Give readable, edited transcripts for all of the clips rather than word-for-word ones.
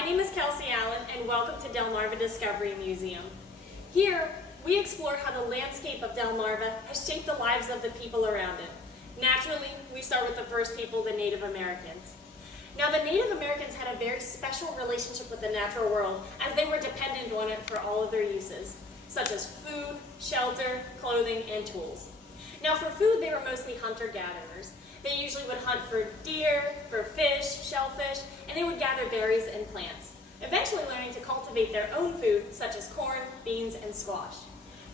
My name is Kelsey Allen, and welcome to Delmarva Discovery Museum. Here, we explore how the landscape of Delmarva has shaped the lives of the people around it. Naturally, we start with the first people, the Native Americans. Now, the Native Americans had a very special relationship with the natural world as they were dependent on it for all of their uses, such as food, shelter, clothing, and tools. Now, for food, they were mostly hunter-gatherers. They usually would hunt for deer, for fish, shellfish, and they would gather berries and plants, eventually learning to cultivate their own food, such as corn, beans, and squash.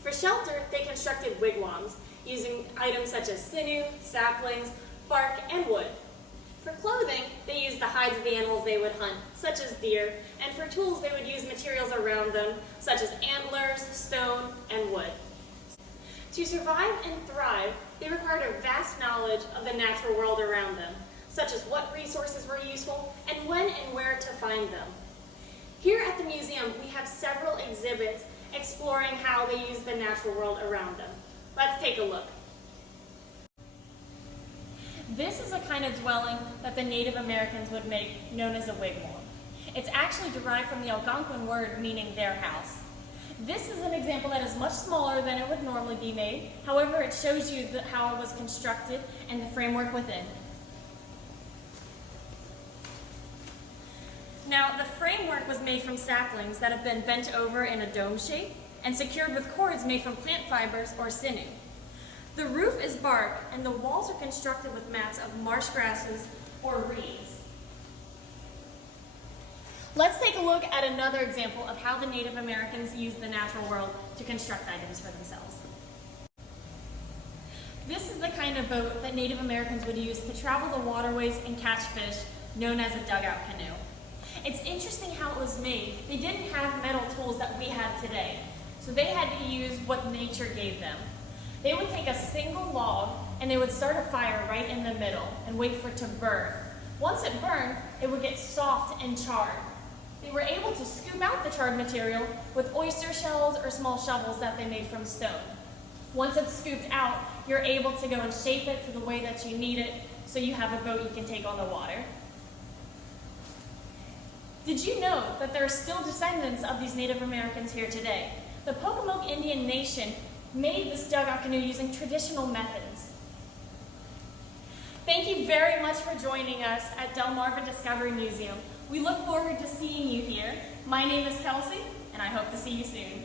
For shelter, they constructed wigwams, using items such as sinew, saplings, bark, and wood. For clothing, they used the hides of the animals they would hunt, such as deer, and for tools, they would use materials around them, such as antlers, stone, and wood. To survive and thrive, they required a vast knowledge of the natural world around them, such as what resources were useful and when and where to find them. Here at the museum, we have several exhibits exploring how they use the natural world around them. Let's take a look. This is a kind of dwelling that the Native Americans would make, known as a wigwam. It's actually derived from the Algonquin word meaning their house. This is an example that is much smaller than it would normally be made. However, it shows you how it was constructed and the framework within. Now, the framework was made from saplings that have been bent over in a dome shape and secured with cords made from plant fibers or sinew. The roof is bark, and the walls are constructed with mats of marsh grasses or reeds. Let's take a look at another example of how the Native Americans used the natural world to construct items for themselves. This is the kind of boat that Native Americans would use to travel the waterways and catch fish, known as a dugout canoe. It's interesting how it was made. They didn't have metal tools that we have today, so they had to use what nature gave them. They would take a single log and they would start a fire right in the middle and wait for it to burn. Once it burned, it would get soft and charred. They were able to scoop out the charred material with oyster shells or small shovels that they made from stone. Once it's scooped out, you're able to go and shape it to the way that you need it so you have a boat you can take on the water. Did you know that there are still descendants of these Native Americans here today? The Pocomoke Indian Nation made this dugout canoe using traditional methods. Thank you very much for joining us at Delmarva Discovery Museum. We look forward to seeing you here. My name is Kelsey, and I hope to see you soon.